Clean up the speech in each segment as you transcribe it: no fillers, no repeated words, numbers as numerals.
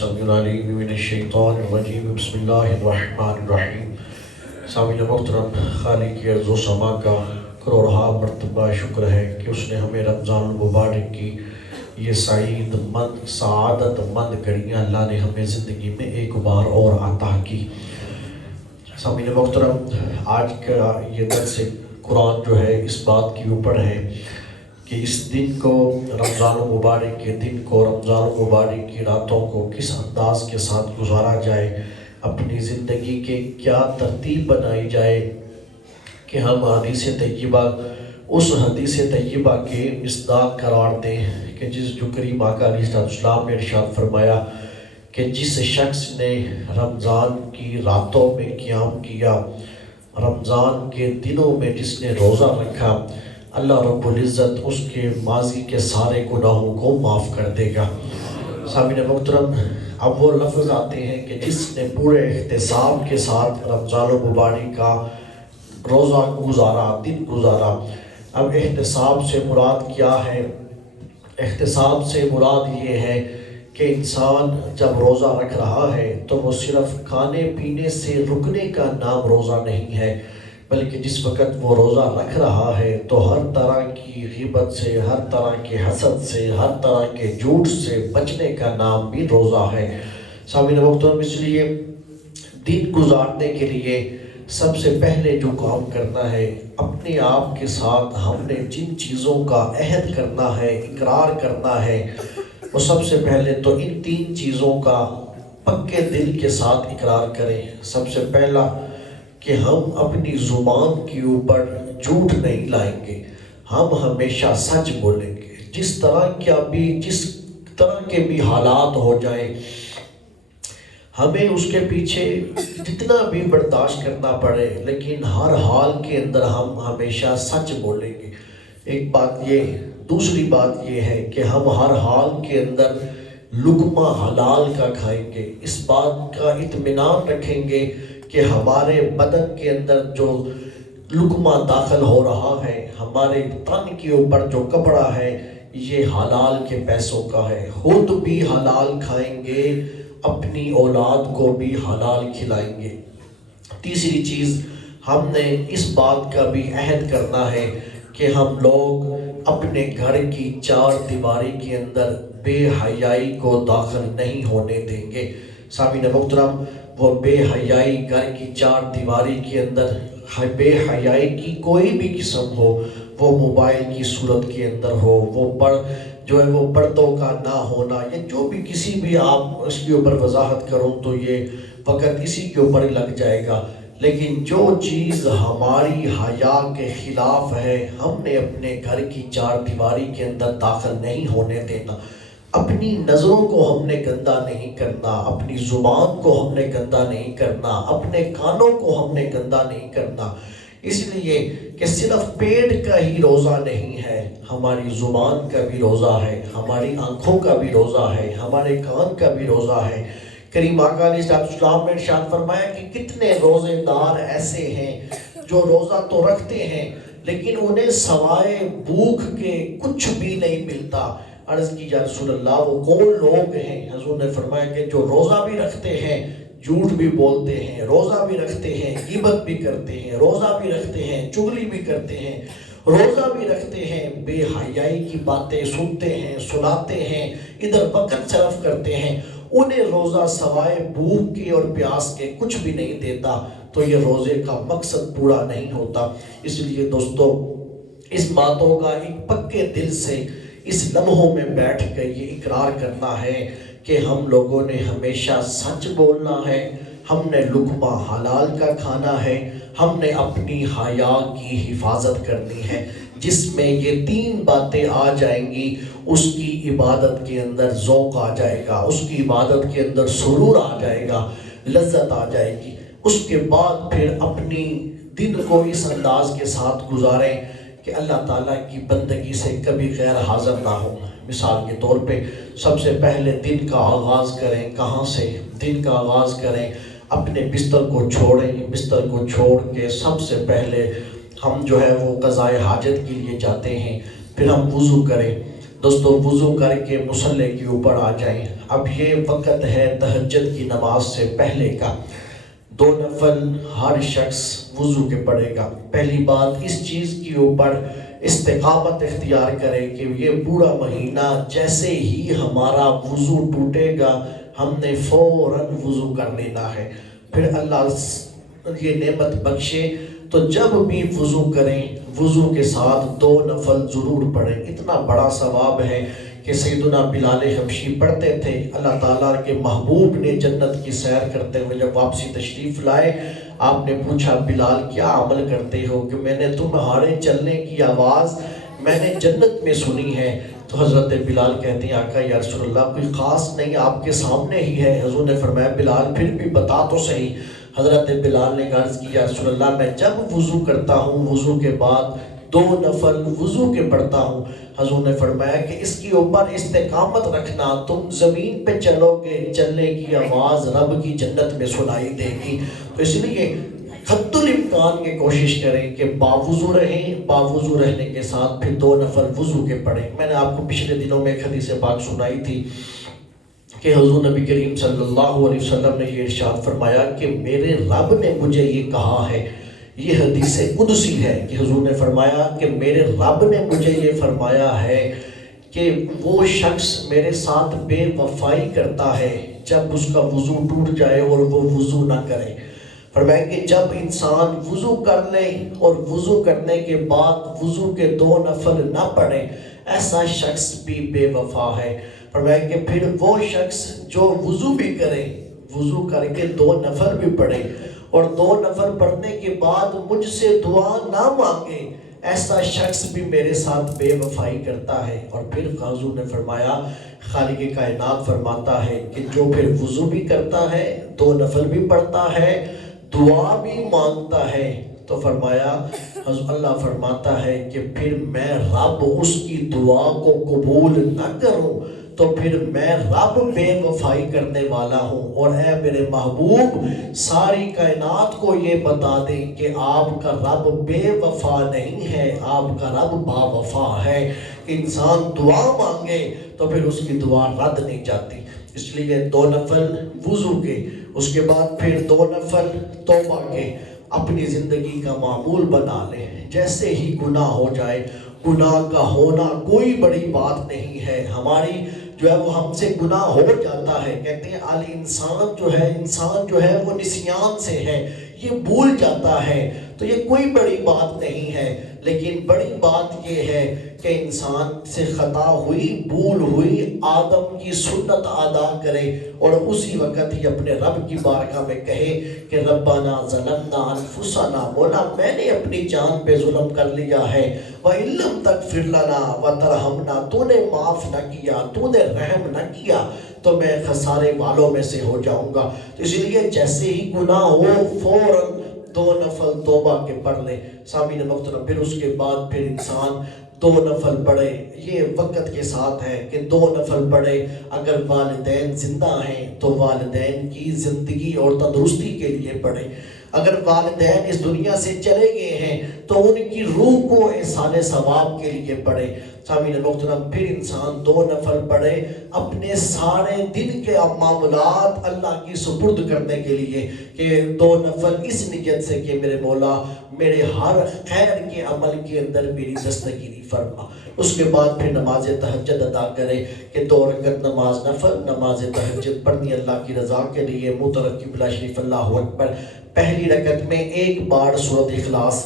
السميع العليم من الشیطان الرجیم بسم اللہ الرحمن الرحیم۔ سامعین محترم، خالق ارض و سما کا کروڑہا مرتبہ شکر ہے کہ اس نے ہمیں رمضان المبارک کی یہ سعادت مند گھڑیاں اللہ نے ہمیں زندگی میں ایک بار اور عطا کی۔ سامعین محترم، آج کا یہ درس قرآن جو ہے اس بات کے اوپر ہے کہ اس دن کو، رمضان المبارک کے دن کو، رمضان المبارک کی راتوں کو کس انداز کے ساتھ گزارا جائے، اپنی زندگی کے کیا ترتیب بنائی جائے کہ ہم حدیث طیبہ، اس حدیث طیبہ کے مصداق قرار دیں کہ جو کریم آقا علیہ السلام نے ارشاد فرمایا کہ جس شخص نے رمضان کی راتوں میں قیام کیا، رمضان کے دنوں میں جس نے روزہ رکھا، اللہ رب العزت اس کے ماضی کے سارے گناہوں کو معاف کر دے گا۔ سامعین محترم، اب وہ لفظ آتے ہیں کہ جس نے پورے احتساب کے ساتھ رمضان المبارک کا روزہ گزارا، دن گزارا۔ اب احتساب سے مراد کیا ہے؟ احتساب سے مراد یہ ہے کہ انسان جب روزہ رکھ رہا ہے تو وہ صرف کھانے پینے سے رکنے کا نام روزہ نہیں ہے، بلکہ جس وقت وہ روزہ رکھ رہا ہے تو ہر طرح کی غیبت سے، ہر طرح کے حسد سے، ہر طرح کے جھوٹ سے بچنے کا نام بھی روزہ ہے۔ سامعین محترم، اس لیے دن گزارنے کے لیے سب سے پہلے جو کام کرنا ہے، اپنے آپ کے ساتھ ہم نے جن چیزوں کا عہد کرنا ہے، اقرار کرنا ہے، وہ سب سے پہلے تو ان تین چیزوں کا پکے دل کے ساتھ اقرار کریں۔ سب سے پہلا کہ ہم اپنی زبان کے اوپر جھوٹ نہیں لائیں گے، ہم ہمیشہ سچ بولیں گے، جس طرح کے بھی حالات ہو جائیں، ہمیں اس کے پیچھے جتنا بھی برداشت کرنا پڑے، لیکن ہر حال کے اندر ہم ہمیشہ سچ بولیں گے۔ ایک بات یہ، دوسری بات یہ ہے کہ ہم ہر حال کے اندر لقمہ حلال کا کھائیں گے، اس بات کا اطمینان رکھیں گے کہ ہمارے بدن کے اندر جو لقمہ داخل ہو رہا ہے، ہمارے تن کے اوپر جو کپڑا ہے، یہ حلال کے پیسوں کا ہے، خود بھی حلال کھائیں گے، اپنی اولاد کو بھی حلال کھلائیں گے۔ تیسری چیز، ہم نے اس بات کا بھی عہد کرنا ہے کہ ہم لوگ اپنے گھر کی چار دیواری کے اندر بے حیائی کو داخل نہیں ہونے دیں گے۔ سامعین محترم، وہ بے حیائی گھر کی چار دیواری کے اندر، بے حیائی کی کوئی بھی قسم ہو، وہ موبائل کی صورت کے اندر ہو، وہ پردوں کا نہ ہونا، یا جو بھی کسی بھی آپ اس کے اوپر وضاحت کروں تو یہ وقت اسی کے اوپر لگ جائے گا، لیکن جو چیز ہماری حیا کے خلاف ہے، ہم نے اپنے گھر کی چار دیواری کے اندر داخل نہیں ہونے دینا۔ اپنی نظروں کو ہم نے گندا نہیں کرنا، اپنی زبان کو ہم نے گندا نہیں کرنا، اپنے کانوں کو ہم نے گندا نہیں کرنا، اس لیے کہ صرف پیٹ کا ہی روزہ نہیں ہے، ہماری زبان کا بھی روزہ ہے، ہماری آنکھوں کا بھی روزہ ہے، ہمارے کان کا بھی روزہ ہے۔ کریم آقا علیہ السلام نے ارشاد فرمایا کہ کتنے روزے دار ایسے ہیں جو روزہ تو رکھتے ہیں لیکن انہیں سوائے بھوک کے کچھ بھی نہیں ملتا۔ عرض کی یا رسول اللہ، وہ کون لوگ ہیں؟ حضور نے فرمایا کہ جو روزہ بھی رکھتے ہیں، جھوٹ بھی بولتے ہیں، روزہ بھی رکھتے ہیں، غیبت بھی کرتے ہیں، روزہ بھی رکھتے ہیں، چغلی بھی کرتے ہیں، روزہ بھی رکھتے ہیں، بے حیائی کی باتیں سنتے ہیں، سناتے ہیں، ادھر وقت صرف کرتے ہیں، انہیں روزہ سوائے بھوک کے اور پیاس کے کچھ بھی نہیں دیتا، تو یہ روزے کا مقصد پورا نہیں ہوتا۔ اس لیے دوستو، اس باتوں کا ایک پکے دل سے اس لمحوں میں بیٹھ کر یہ اقرار کرنا ہے کہ ہم لوگوں نے ہمیشہ سچ بولنا ہے، ہم نے لقمہ حلال کا کھانا ہے، ہم نے اپنی حیا کی حفاظت کرنی ہے۔ جس میں یہ تین باتیں آ جائیں گی، اس کی عبادت کے اندر ذوق آ جائے گا، اس کی عبادت کے اندر سرور آ جائے گا، لذت آ جائے گی۔ اس کے بعد پھر اپنی دن کو اس انداز کے ساتھ گزاریں کہ اللہ تعالیٰ کی بندگی سے کبھی غیر حاضر نہ ہو۔ مثال کے طور پہ سب سے پہلے دن کا آغاز کریں، کہاں سے؟ دن کا آغاز کریں، اپنے بستر کو چھوڑیں، بستر کو چھوڑ کے سب سے پہلے ہم جو ہے وہ قضائے حاجت کے لیے جاتے ہیں، پھر ہم وضو کریں۔ دوستو، وضو کر کے مصلی کے اوپر آ جائیں، اب یہ وقت ہے تہجد کی نماز سے پہلے کا، 2 نفل ہر شخص وضو کے پڑھے گا۔ پہلی بات اس چیز کے اوپر استقامت اختیار کرے کہ یہ پورا مہینہ جیسے ہی ہمارا وضو ٹوٹے گا ہم نے فوراً وضو کر لینا ہے۔ پھر اللہ یہ نعمت بخشے تو جب بھی وضو کریں وضو کے ساتھ 2 نفل ضرور پڑھیں۔ اتنا بڑا ثواب ہے کہ سیدنا بلال حبشی پڑھتے تھے۔ اللہ تعالیٰ کے محبوب نے جنت کی سیر کرتے ہوئے جب واپسی تشریف لائے، آپ نے پوچھا بلال کیا عمل کرتے ہو؟ کہ میں نے تمہارے چلنے کی آواز میں نے جنت میں سنی ہے۔ تو حضرت بلال کہتے ہیں آقا یا رسول اللہ کوئی خاص نہیں، آپ کے سامنے ہی ہے۔ حضور نے فرمایا بلال پھر بھی بتا تو صحیح۔ حضرت بلال نے عرض کی یا رسول اللہ میں جب وضو کرتا ہوں وضو کے بعد 2 نفل وضو کے پڑھتا ہوں۔ حضور نے فرمایا کہ اس کے اوپر استقامت رکھنا، تم زمین پہ چلو گے چلنے کی آواز رب کی جنت میں سنائی دے گی۔ تو اس لیے حد الامکان کی کوشش کریں کہ باوضو رہیں، باوضو رہنے کے ساتھ پھر 2 نفل وضو کے پڑھیں۔ میں نے آپ کو پچھلے دنوں میں ایک حدیث پاک سنائی تھی کہ حضور نبی کریم صلی اللہ علیہ وسلم نے یہ ارشاد فرمایا کہ میرے رب نے مجھے یہ کہا ہے، یہ حدیث قدسی ہے کہ حضور نے فرمایا کہ میرے رب نے مجھے یہ فرمایا ہے کہ وہ شخص میرے ساتھ بے وفائی کرتا ہے جب اس کا وضو ٹوٹ جائے اور وہ وضو نہ کرے۔ فرمایا کہ جب انسان وضو کر لے اور وضو کرنے کے بعد وضو کے 2 نفل نہ پڑھے ایسا شخص بھی بے وفا ہے۔ فرمایا کہ پھر وہ شخص جو وضو بھی کرے، وضو کر کے 2 نفل بھی پڑھے اور 2 نفل پڑھنے کے بعد مجھ سے دعا نہ مانگے ایسا شخص بھی میرے ساتھ بے وفائی کرتا ہے۔ اور پھر حضور نے فرمایا خالق کائنات فرماتا ہے کہ جو پھر وضو بھی کرتا ہے 2 نفل بھی پڑھتا ہے دعا بھی مانگتا ہے تو فرمایا اللہ فرماتا ہے کہ پھر میں رب اس کی دعا کو قبول نہ کروں تو پھر میں رب بے وفائی کرنے والا ہوں۔ اور اے میرے محبوب ساری کائنات کو یہ بتا دیں کہ آپ کا رب بے وفا نہیں ہے، آپ کا رب با وفا ہے۔ انسان دعا مانگے تو پھر اس کی دعا رد نہیں جاتی۔ اس لیے 2 نفل وضو کے، اس کے بعد پھر 2 نفل توبہ کے اپنی زندگی کا معمول بنا لیں۔ جیسے ہی گناہ ہو جائے، گناہ کا ہونا کوئی بڑی بات نہیں ہے، ہماری جو ہے وہ ہم سے گناہ ہو جاتا ہے۔ کہتے ہیں انسان جو ہے وہ نسیان سے ہے، یہ بھول جاتا ہے، تو یہ کوئی بڑی بات نہیں ہے۔ لیکن بڑی بات یہ ہے کہ انسان سے خطا ہوئی، بھول ہوئی، آدم کی سنت ادا کرے اور اسی وقت ہی اپنے رب کی بارگاہ میں کہے کہ ربنا ظلمنا انفسنا، مولا میں نے اپنی جان پہ ظلم کر لیا ہے، وَإِن لَّمْ تَغْفِرْ لَنَا وَتَرْحَمْنَا، تو نے معاف نہ کیا، تو نے رحم نہ کیا تو میں خسارے والوں میں سے ہو جاؤں گا۔ تو اس لیے جیسے ہی گناہ ہو فوراً 2 نفل توبہ کے پڑھ لے۔ سامعین محترم پھر اس کے بعد پھر انسان 2 نفل پڑھے، یہ وقت کے ساتھ ہے کہ 2 نفل پڑھے۔ اگر والدین زندہ ہیں تو والدین کی زندگی اور تندرستی کے لیے پڑھے، اگر والدین اس دنیا سے چلے گئے ہیں تو ان کی روح کو احسان ثواب کے لیے پڑھے۔ سامعین محترم پھر انسان 2 نفل پڑھے اپنے سارے دن کے معاملات اللہ کی سپرد کرنے کے لیے، کہ 2 نفل اس نیت سے کہ میرے مولا میرے ہر خیر کے عمل کے اندر میری دستگیری فرما۔ اس کے بعد پھر نماز تہجد ادا کرے کہ 2 رکعت نماز نفل، نماز تہجد پڑھنی اللہ کی رضا کے لیے۔ مترقی بلا شریف اللہ اکبر، پہلی رکعت میں 1 بار سورۃ اخلاص،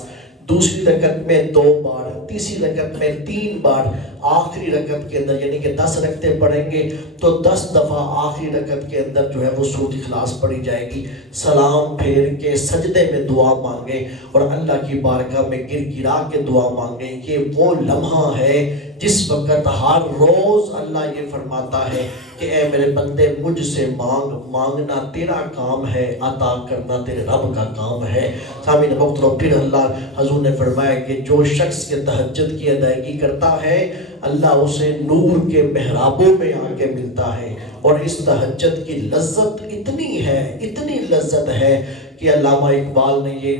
دوسری رکعت میں 2 بار، تیسری رکعت میں 3 بار، آخری رکعت کے اندر یعنی کہ 10 رکعتیں پڑھیں گے تو 10 دفعہ آخری رکعت کے اندر جو ہے وہ سورۃ اخلاص پڑھی جائے گی۔ سلام پھیر کے سجدے میں دعا مانگے اور اللہ کی بارگاہ میں گر گرا کے دعا مانگے۔ یہ وہ لمحہ ہے جس وقت ہر روز اللہ یہ فرماتا ہے کہ اے میرے بندے مجھ سے مانگ، مانگنا تیرا کام ہے، عطا کرنا تیرے رب کا کام ہے۔ سامعین محترم پھر اللہ حضور نے فرمایا کہ جو شخص کے تہجد کی ادائیگی کرتا ہے اللہ اسے نور کے محرابوں میں آ کے ملتا ہے۔ اور اس تہجد کی لذت اتنی لذت ہے کہ علامہ اقبال نے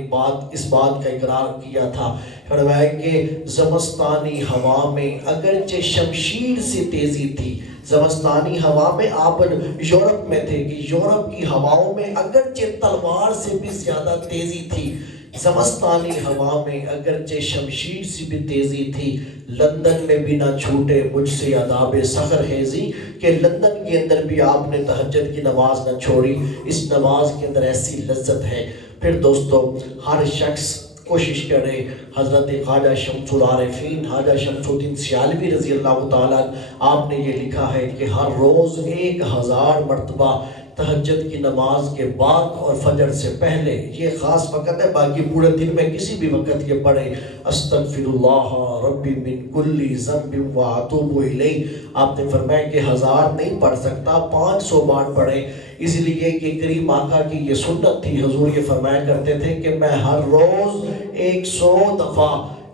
اس بات کا اقرار کیا تھا، فرمایا کہ زمستانی ہوا میں اگرچہ شمشیر سی تیزی تھی زمستانی ہوا میں آپ یورپ میں تھے کہ یورپ کی ہواؤں میں اگرچہ تلوار سے بھی زیادہ تیزی تھی، زمستانی ہوا میں اگرچہ شمشیر سے بھی تیزی تھی۔ لندن میں بھی نہ چھوٹے مجھ سے آداب سحر ہیزی، کہ لندن کے اندر بھی آپ نے تہجد کی نماز نہ چھوڑی، اس نماز کے اندر ایسی لذت ہے۔ پھر دوستو ہر شخص کوشش کرے، حضرت خواجہ شمس العارفین خواجہ شمس الدین سیالوی رضی اللہ تعالیٰ آپ نے یہ لکھا ہے کہ ہر روز 1000 مرتبہ تہجد کی نماز کے بعد اور فجر سے پہلے، یہ خاص وقت ہے، باقی پورے دن میں کسی بھی وقت یہ پڑھے، استغفر اللہ ربی من کل ذنب واتوب الیہ۔ آپ نے فرمایا کہ 1000 نہیں پڑھ سکتا، 500 بار پڑھے، اس لیے کہ کریم آقا کی یہ سنت تھی، حضور یہ فرمایا کرتے تھے کہ میں ہر روز 100 دفعہ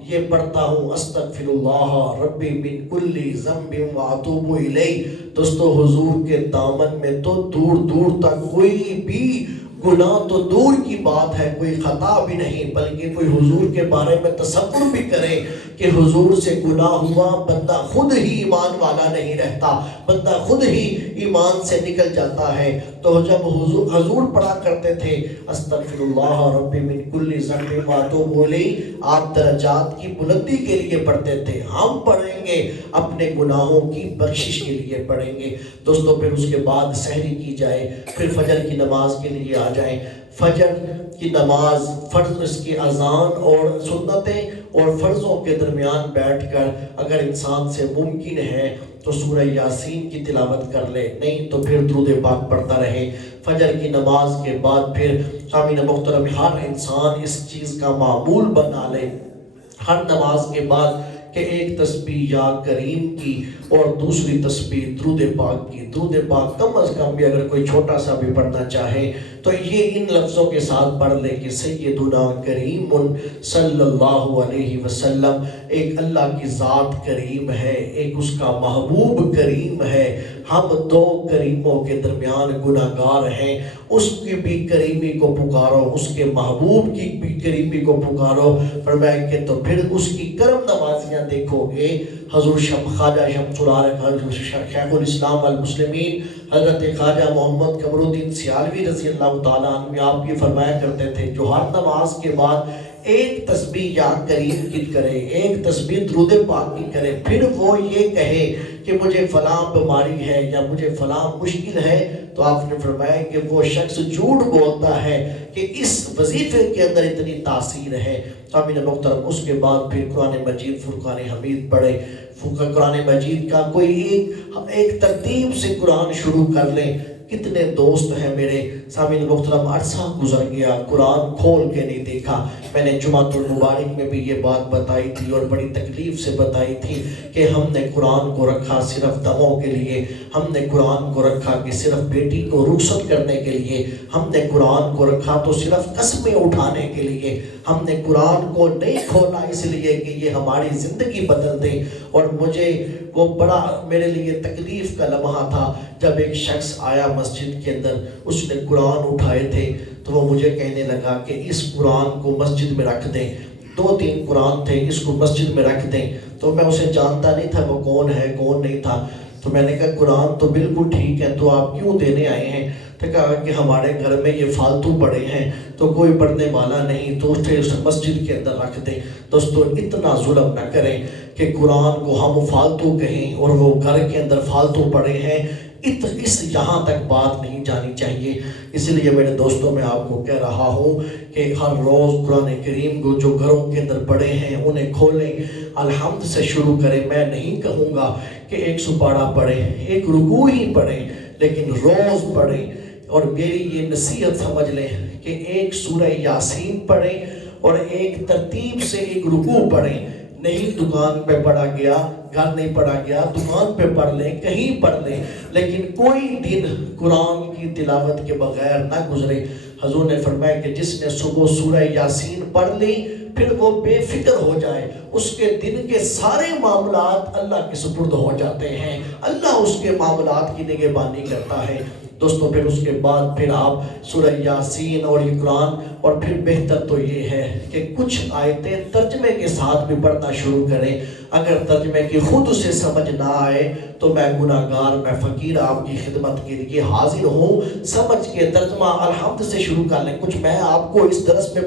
یہ پڑھتا ہوں، استغفر اللہ ربی من کل ذنب واتوب الیہ۔ دوستو حضور کے دامن میں تو دور دور تک کوئی بھی گناہ تو دور کی بات ہے، کوئی خطا بھی نہیں، بلکہ کوئی حضور کے بارے میں تصور بھی کرے کہ حضور سے گناہ ہوا، بندہ خود ہی ایمان والا نہیں رہتا، بندہ خود ہی ایمان سے نکل جاتا ہے۔ تو جب حضور پڑھا کرتے تھے استغفر اللہ ربی من کل ذنب واتوب الیہ، آپ درجات کی بلندی کے لیے پڑھتے تھے، ہم پڑھیں گے اپنے گناہوں کی بخشش کے لیے پڑھیں گے۔ دوستو پھر اس کے بعد سحری کی جائے، پھر فجر کی نماز کے لیے آ جائیں۔ فجر کی نماز فرض، اس کی اذان اور سنتیں اور فرضوں کے درمیان بیٹھ کر اگر انسان سے ممکن ہے تو سورہ یاسین کی تلاوت کر لے، نہیں تو پھر درود پاک پڑھتا رہے۔ فجر کی نماز کے بعد پھر سامعین محترم ہر انسان اس چیز کا معمول بنا لے، ہر نماز کے بعد کہ ایک تسبیح یا کریم کی اور دوسری تسبیح درود پاک کی۔ درود پاک کم از کم بھی اگر کوئی چھوٹا سا بھی پڑھنا چاہے تو یہ ان لفظوں کے ساتھ پڑھ لے کہ سیدنا کریم صلی اللہ علیہ وسلم، ایک اللہ کی ذات کریم ہے، ایک اس کا محبوب کریم ہے، ہم دو کریموں کے درمیان گناہگار ہیں، اس کی بھی کریمی کو پکارو، اس کے محبوب کی بھی کریمی کو پکارو۔ فرمایا کہ تو پھر اس کی کرم نوازیاں دیکھو گے۔ حضور خواجہ شمس العارفین شیخ الاسلام والمسلمین حضرت خواجہ محمد قمر الدین سیالوی رضی اللہ تعالیٰ عنہ آپ یہ فرمایا کرتے تھے جو ہر نماز کے بعد ایک تسبیح یا کریم کی کرے، ایک تسبیح درود پاک کی کرے، پھر وہ یہ کہے کہ مجھے فلاں بیماری ہے یا مجھے فلاں مشکل ہے، تو آپ نے فرمایا کہ وہ شخص جھوٹ بولتا ہے کہ اس وظیفے کے اندر اتنی تاثیر ہے۔ سامعین محترم اس کے بعد پھر قرآن مجید فرقان حمید پڑھے، قرآن مجید کا کوئی ایک ترتیب سے قرآن شروع کر لیں۔ کتنے دوست ہیں میرے سامعین محترم عرصہ گزر گیا قرآن کھول کے نہیں دیکھا۔ میں نے جمعۃ المبارک میں بھی یہ بات بتائی تھی اور بڑی تکلیف سے بتائی تھی کہ ہم نے قرآن کو رکھا صرف دموں کے لیے، ہم نے قرآن کو رکھا کہ صرف بیٹی کو رخصت کرنے کے لیے، ہم نے قرآن کو رکھا تو صرف قسمیں اٹھانے کے لیے، ہم نے قرآن کو نہیں کھولا اس لیے کہ یہ ہماری زندگی بدل دے۔ اور مجھے وہ بڑا میرے لیے تکلیف کا لمحہ تھا جب ایک شخص آیا مسجد کے اندر، اس نے قرآن اٹھائے تھے تو وہ مجھے کہنے لگا کہ اس قرآن کو مسجد میں رکھ دیں، 2-3 قرآن تھے، اس کو مسجد میں رکھ دیں۔ تو میں اسے جانتا نہیں تھا وہ کون ہے کون نہیں تھا، تو میں نے کہا قرآن تو بالکل ٹھیک ہے، تو آپ کیوں دینے آئے ہیں؟ تو کہا کہ ہمارے گھر میں یہ فالتو پڑے ہیں تو کوئی پڑھنے والا نہیں، تو اسے مسجد کے اندر رکھ دیں۔ دوستو اتنا ظلم نہ کریں کہ قرآن کو ہم فالتو کہیں اور وہ گھر کے اندر فالتو پڑے ہیں، اس یہاں تک بات نہیں جانی چاہیے۔ اس لیے میرے دوستوں میں آپ کو کہہ رہا ہوں کہ ہر روز قرآن کریم کو جو گھروں کے اندر پڑھے ہیں انہیں کھولیں، الحمد سے شروع کریں۔ میں نہیں کہوں گا کہ 1 سپارہ پڑھیں، 1 رکوع ہی پڑھیں، لیکن روز پڑھیں۔ اور میری یہ نصیحت سمجھ لیں کہ 1 سورہ یاسین پڑھیں اور ایک ترتیب سے 1 رکوع پڑھیں۔ نہیں دکان پہ پڑھا گیا، گھر نہیں پڑھا گیا، دکان پہ پڑھ لیں، کہیں پڑھ لیں، لیکن کوئی دن قرآن کی تلاوت کے بغیر نہ گزرے۔ حضور نے فرمایا کہ جس نے صبح سورہ یاسین پڑھ لی پھر وہ بے فکر ہو جائے، اس کے دن کے سارے معاملات اللہ کے سپرد ہو جاتے ہیں، اللہ اس کے معاملات کی نگہبانی کرتا ہے۔ دوستو پھر اس کے بعد پھر آپ سورہ یاسین اور یہ قرآن، اور پھر بہتر تو یہ ہے کہ کچھ آیتیں ترجمے کے ساتھ بھی پڑھنا شروع کریں۔ اگر ترجمے کی خود اسے سمجھ نہ آئے تو میں گناہگار، میں فقیر آپ کی خدمت کے لیے حاضر ہوں۔ سمجھ کے ترجمہ الحمد سے شروع کر لیں، کچھ میں آپ کو اس درس میں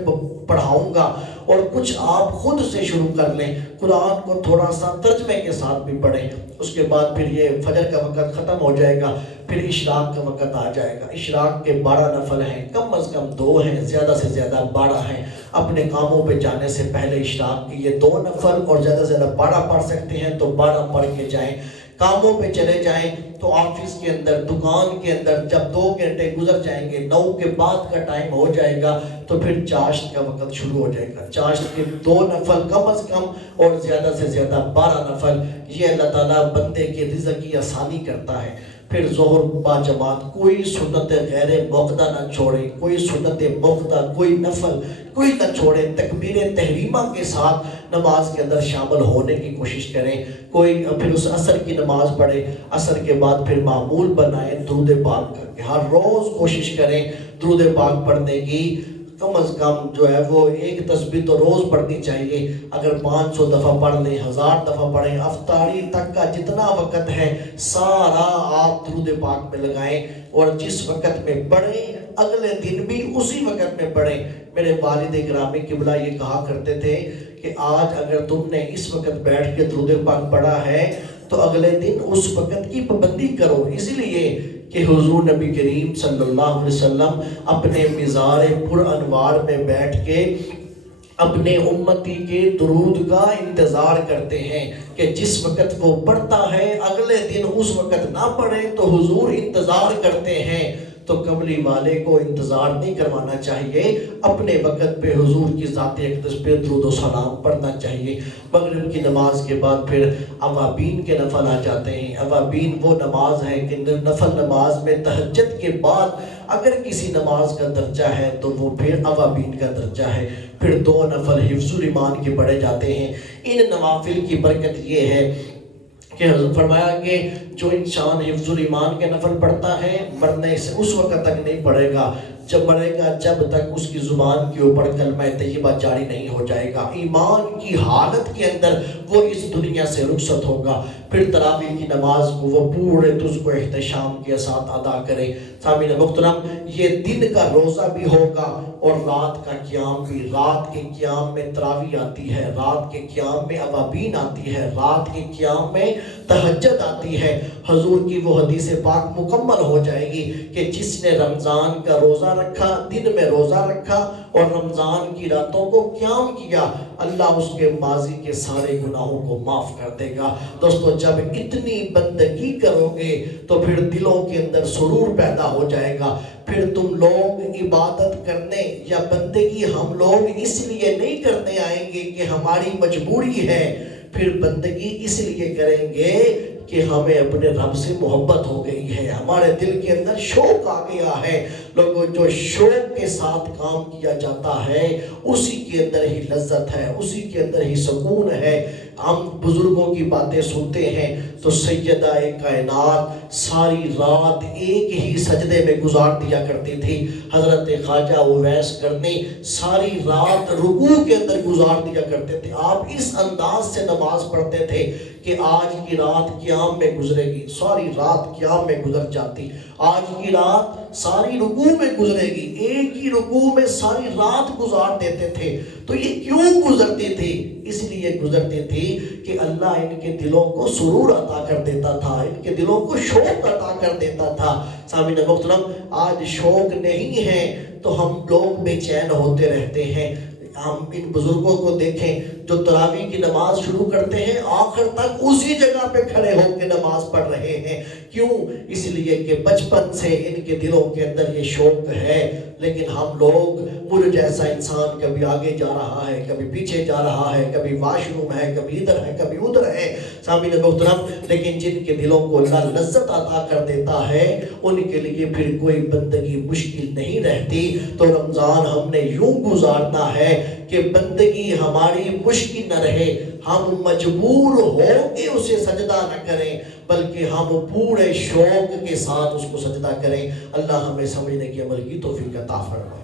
پڑھاؤں گا اور کچھ آپ خود سے شروع کر لیں۔ قرآن کو تھوڑا سا ترجمے کے ساتھ بھی پڑھیں، اس کے بعد پھر یہ فجر کا وقت ختم ہو جائے گا، پھر اشراق کا وقت آ جائے گا۔ اشراق کے 12 نفل ہیں، کم از کم 2 ہیں، زیادہ سے زیادہ 12 ہیں۔ اپنے کاموں پہ جانے سے پہلے اشراق کی یہ 2 نفل اور زیادہ سے زیادہ 12 پڑھ سکتے ہیں تو 12 پڑھ کے جائیں۔ کاموں پہ چلے جائیں تو آفس کے اندر، دکان کے اندر جب 2 گھنٹے گزر جائیں گے، 9 کے بعد کا ٹائم ہو جائے گا تو پھر چاشت کا وقت شروع ہو جائے گا۔ چاشت کے 2 نفل کم از کم اور زیادہ سے زیادہ 12 نفل، یہ اللہ تعالیٰ بندے کے رزق کی آسانی کرتا ہے۔ پھر ظہر با جماعت، کوئی سنت غیر موقدہ نہ چھوڑیں، کوئی سنت موقدہ، کوئی نفل کوئی نہ چھوڑیں، تکبیر تحریمہ کے ساتھ نماز کے اندر شامل ہونے کی کوشش کریں۔ کوئی پھر اس عصر کی نماز پڑھیں، عصر کے بعد پھر معمول بنائیں درود پاک کر کے، ہر روز کوشش کریں درود پاک پڑھنے کی۔ کم از کم جو ہے وہ 1 تسبیح تو روز پڑھنی چاہیے، اگر 500 دفعہ پڑھ لیں، 1000 دفعہ پڑھیں، افطاری تک کا جتنا وقت ہے سارا آپ درود پاک میں لگائیں، اور جس وقت میں پڑھیں اگلے دن بھی اسی وقت میں پڑھیں۔ میرے والد گرامی قبلہ یہ کہا کرتے تھے کہ آج اگر تم نے اس وقت بیٹھ کے درود پاک پڑھا ہے تو اگلے دن اس وقت کی پابندی کرو، اس لیے کہ حضور نبی کریم صلی اللہ علیہ وسلم اپنے مزار پر انوار میں بیٹھ کے اپنے امتی کے درود کا انتظار کرتے ہیں کہ جس وقت وہ پڑھتا ہے اگلے دن اس وقت نہ پڑھیں تو حضور انتظار کرتے ہیں۔ تو قبلی والے کو انتظار نہیں کروانا چاہیے، اپنے وقت پہ حضور کی ذات اقدس پہ درود و سلام پڑھنا چاہیے۔ مغرب کی نماز کے بعد پھر اوابین کے نفل آ جاتے ہیں۔ اوابین وہ نماز ہے کہ نفل نماز میں تہجد کے بعد اگر کسی نماز کا درجہ ہے تو وہ پھر اوابین کا درجہ ہے۔ پھر 2 نفل حفظ الایمان کے پڑھے جاتے ہیں۔ ان نوافل کی برکت یہ ہے کہ حضرت فرمایا کہ جو انسان حفظ الایمان کے نفل پڑھتا ہے مرنے سے اس وقت تک نہیں پڑھے گا جب مرے گا، جب تک اس کی زبان کے اوپر کلمہ طیبہ جاری نہیں ہو جائے گا، ایمان کی حالت کے اندر وہ اس دنیا سے رخصت ہوگا۔ پھر تراویح کی نماز کو وہ پورے تجھ کو احتشام کے ساتھ ادا کرے۔ سامعین محترم، یہ دن کا روزہ بھی ہوگا اور رات کا قیام بھی۔ رات کے قیام میں تراویح آتی ہے، رات کے قیام میں اوابین آتی ہے، رات کے قیام میں تہجد آتی ہے۔ حضور کی وہ حدیث پاک مکمل ہو جائے گی کہ جس نے رمضان کا روزہ رکھا، دن میں روزہ رکھا اور رمضان کی راتوں کو قیام کیا، اللہ اس کے ماضی کے سارے گناہوں کو معاف کر دے گا۔ دوستو، جب اتنی بندگی کرو گے تو پھر دلوں کے اندر سرور پیدا ہو جائے گا۔ پھر تم لوگ عبادت کرنے یا بندگی ہم لوگ اس لیے نہیں کرنے آئیں گے کہ ہماری مجبوری ہے، پھر بندگی اس لیے کریں گے کہ ہمیں اپنے رب سے محبت ہو گئی ہے، ہمارے دل کے اندر شوق آ گیا ہے۔ لوگوں، جو شوق کے ساتھ کام کیا جاتا ہے اسی کے اندر ہی لذت ہے، اسی کے اندر ہی سکون ہے۔ ہم بزرگوں کی باتیں سنتے ہیں تو سیدہ کائنات ساری رات ایک ہی سجدے میں گزار دیا کرتی تھی۔ حضرت خواجہ اویس کرنی ساری رات رکوع کے اندر گزار دیا کرتے تھے۔ آپ اس انداز سے نماز پڑھتے تھے کہ آج کی رات قیام میں گزرے گی، ساری رات قیام میں گزر جاتی، آج کی رات ساری رکوع میں گزرے گی، ایک ہی رکوع میں ساری رات گزار دیتے تھے۔ تو یہ کیوں گزرتی تھی؟ اس لیے گزرتی تھی کہ اللہ ان کے دلوں کو سرور عطا کر دیتا تھا، ان کے دلوں کو شوق عطا کر دیتا تھا۔ سامعین محترم، آج شوق نہیں ہے تو ہم لوگ بے چین ہوتے رہتے ہیں۔ ہم ان بزرگوں کو دیکھیں جو تراویح کی نماز شروع کرتے ہیں آخر تک اسی جگہ پہ کھڑے ہو کے نماز پڑھ رہے ہیں۔ کیوں؟ اس لیے کہ بچپن سے ان کے دلوں کے اندر یہ شوق ہے۔ لیکن ہم لوگ، مجھ جیسا انسان کبھی آگے جا رہا ہے، کبھی پیچھے جا رہا ہے، کبھی واش روم ہے، کبھی ادھر ہے، کبھی ادھر ہے۔ سامعین محترم، لیکن جن کے دلوں کو اللہ لذت عطا کر دیتا ہے ان کے لیے پھر کوئی بندگی مشکل نہیں رہتی۔ تو رمضان ہم نے یوں گزارنا ہے کہ بندگی ہماری مشکل نہ رہے، ہم مجبور ہو کے اسے سجدہ نہ کریں بلکہ ہم پورے شوق کے ساتھ اس کو سجدہ کریں۔ اللہ ہمیں سمجھنے کی عمل کی توفیق عطا فرمائے۔